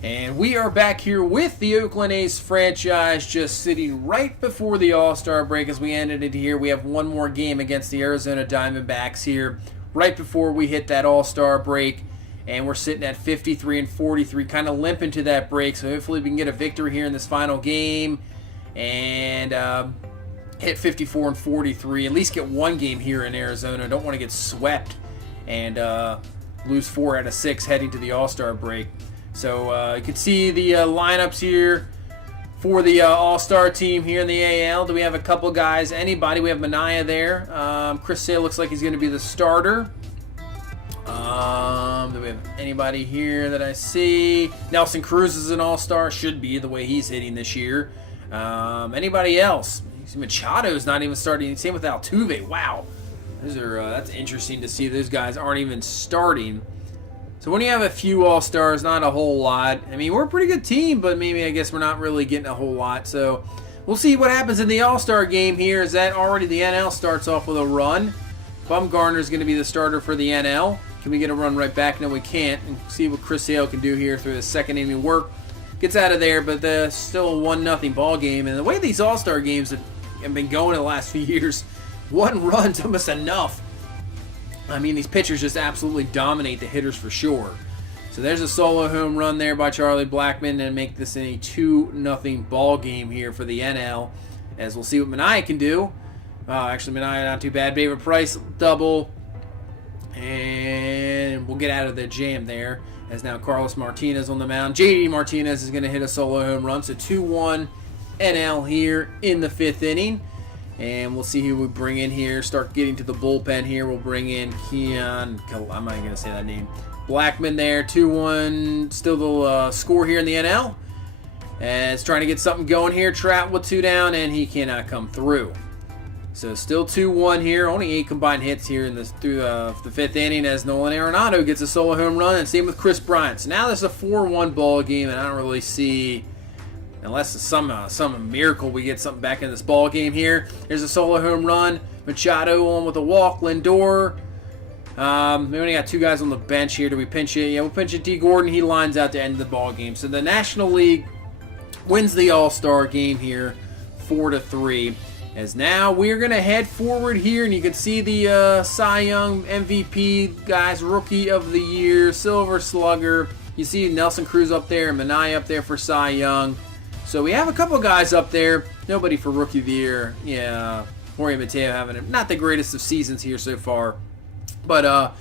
And we are back here with the Oakland A's franchise, just sitting right before the All-Star break. As we ended it here, we have one more game against the Arizona Diamondbacks here right before we hit that All-Star break. And we're sitting at 53 and 43, kind of limping to that break. So hopefully we can get a victory here in this final game and hit 54 and 43. At least get one game here in Arizona. Don't want to get swept and lose 4 out of 6 heading to the All-Star break. So you can see the lineups here for the All-Star team here in the AL. Do we have a couple guys? Anybody? We have Manaea there. Chris Sale looks like he's going to be the starter. Do we have anybody here that I see? Nelson Cruz is an All-Star. Should be the way he's hitting this year. Anybody else? Machado's not even starting. Same with Altuve. Wow. Those are that's interesting to see. Those guys aren't even starting. So when you have a few All-Stars, not a whole lot. I mean, we're a pretty good team, but maybe I guess we're not really getting a whole lot. So we'll see what happens in the All-Star game here. Is that already the NL starts off with a run? Bumgarner's going to be the starter for the NL. Can we get a run right back? No, we can't. And see what Chris Sale can do here through the second inning work. Gets out of there, but still a 1-0 ball game. And the way these All-Star games have been going in the last few years, 1 run's almost enough. I mean, these pitchers just absolutely dominate the hitters for sure. So there's a solo home run there by Charlie Blackmon and make this a 2-0 ball game here for the NL. As we'll see what Manaea can do. Actually, Manaea not too bad. David Price double. And we'll get out of the jam there. As now Carlos Martinez on the mound. JD Martinez is going to hit a solo home run. So 2-1 NL here in the 5th inning. And we'll see who we bring in here. Start getting to the bullpen here. We'll bring in I'm not even going to say that name. Blackmon there. 2-1. Still the score here in the NL. As trying to get something going here. Trout with 2 down, and he cannot come through. So still 2-1 here. Only 8 combined hits here through the 5th inning as Nolan Arenado gets a solo home run. And same with Chris Bryant. So now there's a 4-1 ball game, and I don't really see... Unless it's some miracle we get something back in this ball game here. Here's a solo home run. Machado on with a walk. Lindor. We only got 2 guys on the bench here. Do we pinch it? Yeah, we'll pinch it. D. Gordon. He lines out to end the ball game. So the National League wins the All-Star game here 4-3. As now we're going to head forward here. And you can see the Cy Young MVP guys. Rookie of the Year. Silver Slugger. You see Nelson Cruz up there. And Manaea up there for Cy Young. So we have a couple guys up there. Nobody for Rookie of the Year. Yeah, Jorge Mateo having not the greatest of seasons here so far. But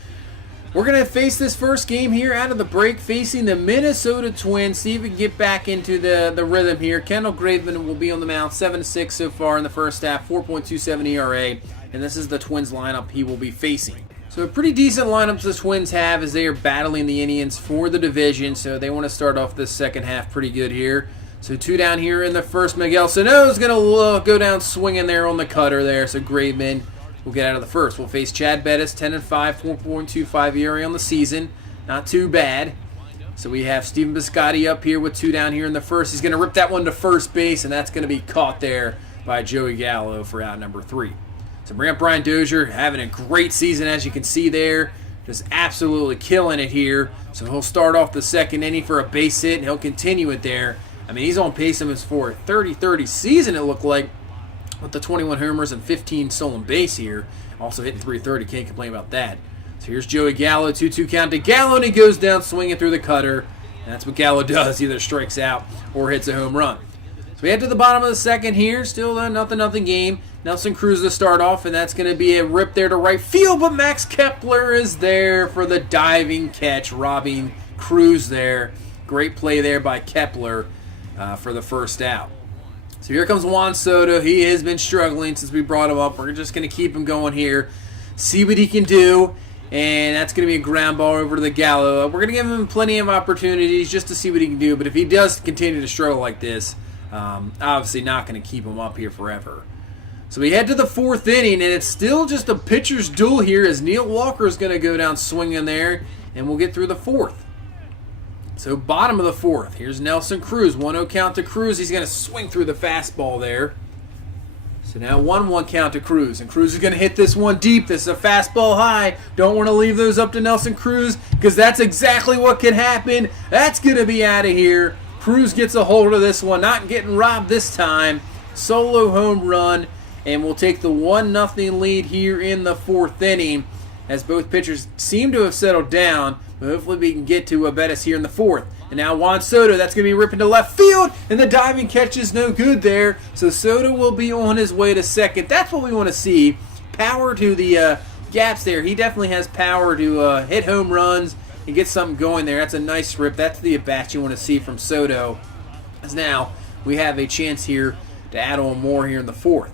we're going to face this first game here out of the break, facing the Minnesota Twins. See if we can get back into the rhythm here. Kendall Graveman will be on the mound, 7-6 so far in the first half, 4.27 ERA. And this is the Twins lineup he will be facing. So a pretty decent lineup the Twins have as they are battling the Indians for the division. So they want to start off this second half pretty good here. So 2 down here in the first. Miguel Sano is going to go down swinging there on the cutter there. So Graveman will get out of the first. We'll face Chad Bettis, 10-5, 4.25 ERA on the season. Not too bad. So we have Steven Piscotty up here with 2 down here in the first. He's going to rip that one to first base, and that's going to be caught there by Joey Gallo for out number 3. So bring up Brian Dozier, having a great season as you can see there. Just absolutely killing it here. So he'll start off the second inning for a base hit, and he'll continue it there. I mean, he's on pace for a 30-30 season, it looked like, with the 21 homers and 15 stolen base here. Also hitting .330, can't complain about that. So here's Joey Gallo, 2-2 count to Gallo, and he goes down swinging through the cutter. And that's what Gallo does, either strikes out or hits a home run. So we head to the bottom of the second here, still a nothing game. Nelson Cruz to start off, and that's going to be a rip there to right field, but Max Kepler is there for the diving catch, robbing Cruz there. Great play there by Kepler. For the first out. So here comes Juan Soto. He has been struggling since we brought him up. We're just going to keep him going here. See what he can do. And that's going to be a ground ball over to the Gallo. We're going to give him plenty of opportunities just to see what he can do. But if he does continue to struggle like this, obviously not going to keep him up here forever. So we head to the 4th inning, and it's still just a pitcher's duel here as Neil Walker is going to go down swinging there. And we'll get through the 4th. So bottom of the 4th, here's Nelson Cruz. 1-0 count to Cruz. He's going to swing through the fastball there. So now 1-1 count to Cruz, and Cruz is going to hit this one deep. This is a fastball high. Don't want to leave those up to Nelson Cruz because that's exactly what can happen. That's going to be out of here. Cruz gets a hold of this one, not getting robbed this time. Solo home run, and we'll take the 1-0 lead here in the 4th inning as both pitchers seem to have settled down, but hopefully we can get to Bettis here in the 4th. And now Juan Soto, that's going to be ripping to left field, and the diving catch is no good there. So Soto will be on his way to second. That's what we want to see. Power to the gaps there. He definitely has power to hit home runs and get something going there. That's a nice rip. That's the at-bat you want to see from Soto. As now we have a chance here to add on more here in the 4th.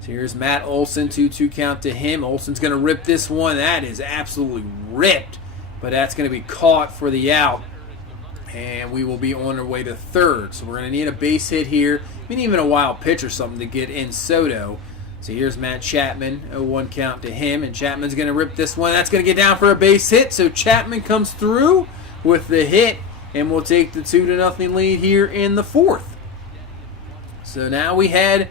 So here's Matt Olson, 2-2 count to him. Olson's going to rip this one. That is absolutely ripped, but that's going to be caught for the out. And we will be on our way to 3rd. So we're going to need a base hit here. Maybe even a wild pitch or something to get in Soto. So here's Matt Chapman, 0-1 count to him. And Chapman's going to rip this one. That's going to get down for a base hit. So Chapman comes through with the hit. And we'll take the 2-0 lead here in the 4th. So now we head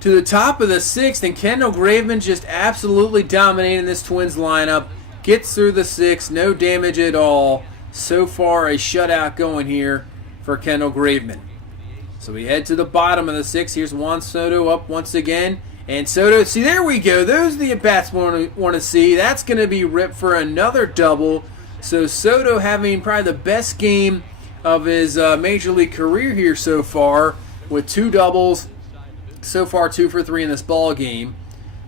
to the top of the 6th. And Kendall Graveman just absolutely dominating this Twins lineup. Gets through the 6th. No damage at all. So far, a shutout going here for Kendall Graveman. So we head to the bottom of the 6th. Here's Juan Soto up once again. And Soto, see, there we go. Those are the at-bats we want to see. That's going to be ripped for another double. So Soto having probably the best game of his Major League career here so far with 2 doubles. So far, 2 for 3 in this ball game.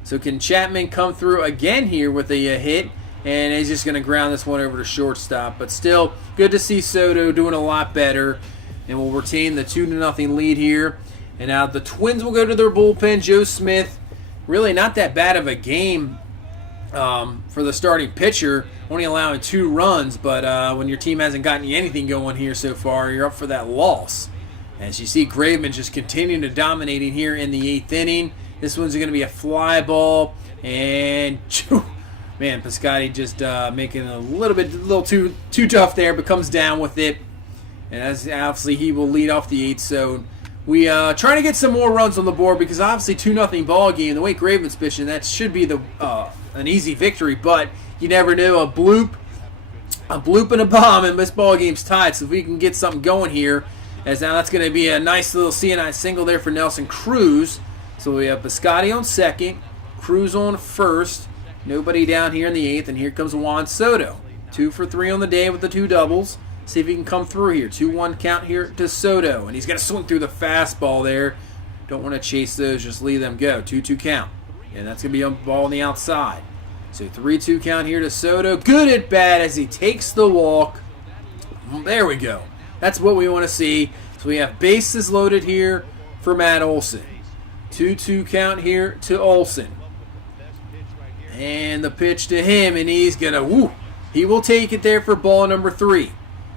So can Chapman come through again here with a hit? And he's just going to ground this one over to shortstop. But still, good to see Soto doing a lot better. And we'll retain the 2-0 lead here. And now the Twins will go to their bullpen. Joe Smith, really not that bad of a game for the starting pitcher. Only allowing 2 runs. But when your team hasn't gotten you anything going here so far, you're up for that loss. As you see, Graveman just continuing to dominating here in the 8th inning. This one's going to be a fly ball. And... man, Piscotty just making a little too tough there, but comes down with it. And as obviously he will lead off the 8th. So we trying to get some more runs on the board because obviously 2-0 ball game. The way Graveman's pitching, that should be an easy victory. But you never know, a bloop and a bomb, and this ball game's tied. So if we can get something going here, as now that's going to be a nice little CNI single there for Nelson Cruz. So we have Piscotty on second, Cruz on first. Nobody down here in the 8th, and here comes Juan Soto. 2 for 3 on the day with the 2 doubles. See if he can come through here. 2-1 count here to Soto, and he's going to swing through the fastball there. Don't want to chase those, just leave them go. 2-2 count, and that's going to be a ball on the outside. So 3-2 count here to Soto. Good at bat as he takes the walk. There we go. That's what we want to see. So we have bases loaded here for Matt Olson. 2-2 count here to Olson. And the pitch to him, and he's going to, he will take it there for ball number 3.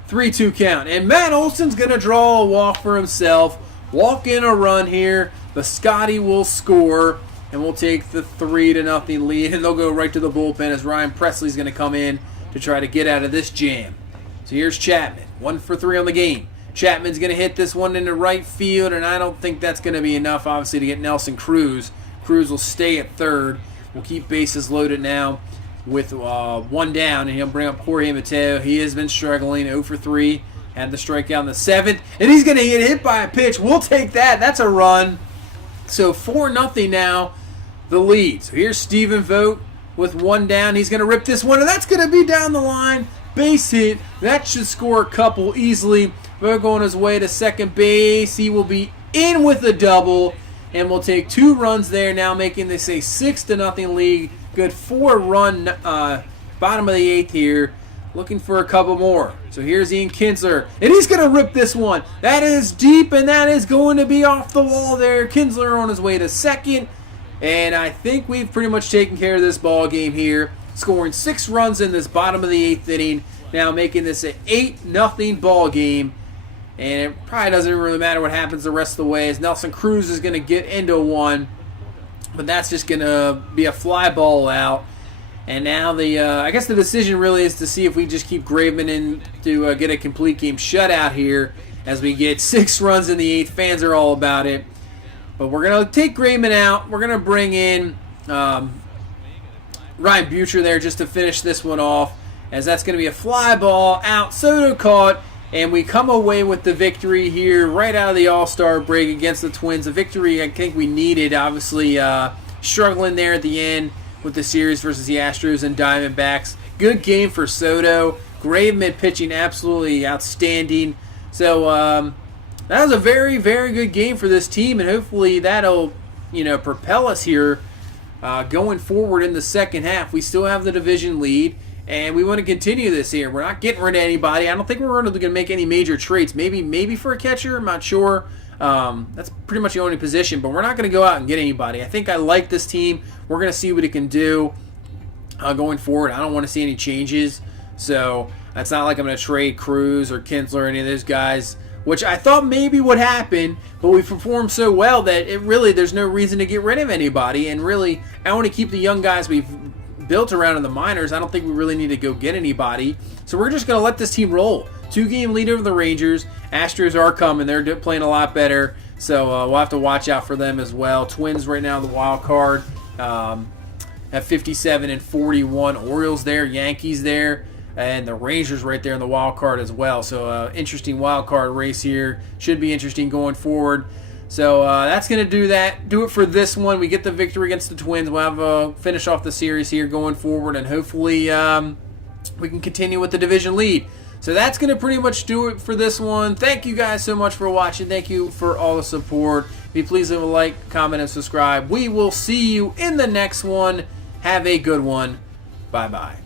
3-2 count. And Matt Olson's going to draw a walk for himself. Walk in a run here. Piscotty will score, and we'll take the 3-0 lead. And they'll go right to the bullpen as Ryan Presley's going to come in to try to get out of this jam. So here's Chapman. 1 for 3 on the game. Chapman's going to hit this one into right field, and I don't think that's going to be enough, obviously, to get Nelson Cruz. Cruz will stay at 3rd. We'll keep bases loaded now with 1 down, and he'll bring up Jorge Mateo. He has been struggling, 0 for 3. Had the strikeout in the 7th, and he's going to get hit by a pitch. We'll take that. That's a run. So 4-0 now, the lead. So here's Stephen Vogt with 1 down. He's going to rip this one, and that's going to be down the line. Base hit. That should score a couple easily. Vogt on his way to second base. He will be in with a double. And we'll take 2 runs there now, making this a 6-0 lead. Good 4-run bottom of the 8th here. Looking for a couple more. So here's Ian Kinsler. And he's going to rip this one. That is deep, and that is going to be off the wall there. Kinsler on his way to second. And I think we've pretty much taken care of this ball game here. Scoring 6 runs in this bottom of the 8th inning. Now making this an 8-0 ball game. And it probably doesn't really matter what happens the rest of the way as Nelson Cruz is going to get into one. But that's just going to be a fly ball out. And now I guess the decision really is to see if we just keep Graveman in to get a complete game shutout here as we get 6 runs in the 8th. Fans are all about it. But we're going to take Grayman out. We're going to bring in Ryan Butcher there just to finish this one off, as that's going to be a fly ball out. Soto caught, and we come away with the victory here right out of the All-Star break against the Twins. A victory I think we needed, obviously struggling there at the end with the series versus the Astros and Diamondbacks. Good game for Soto. Graveman pitching absolutely outstanding. So that was a very, very good game for this team, and hopefully that'll, propel us here going forward in the second half. We still have the division lead, and we want to continue this here. We're not getting rid of anybody. I don't think we're going to make any major trades. Maybe for a catcher. I'm not sure. That's pretty much the only position, but we're not going to go out and get anybody. I think I like this team. We're going to see what it can do going forward. I don't want to see any changes. So it's not like I'm going to trade Cruz or Kinsler or any of those guys, which I thought maybe would happen, but we performed so well that there's no reason to get rid of anybody. And really, I want to keep the young guys we've built around in the minors. I don't think we really need to go get anybody. So we're just going to let this team roll. 2-game lead over the Rangers. Astros are coming. They're playing a lot better. So we'll have to watch out for them as well. Twins right now, the wild card, have 57 and 41. Orioles there, Yankees there, and the Rangers right there in the wild card as well. So interesting wild card race here. Should be interesting going forward. So that's going to do it for this one. We get the victory against the Twins. We'll have finish off the series here going forward, and hopefully we can continue with the division lead. So that's going to pretty much do it for this one. Thank you guys so much for watching. Thank you for all the support. Be pleased to like, comment, and subscribe. We will see you in the next one. Have a good one. Bye-bye.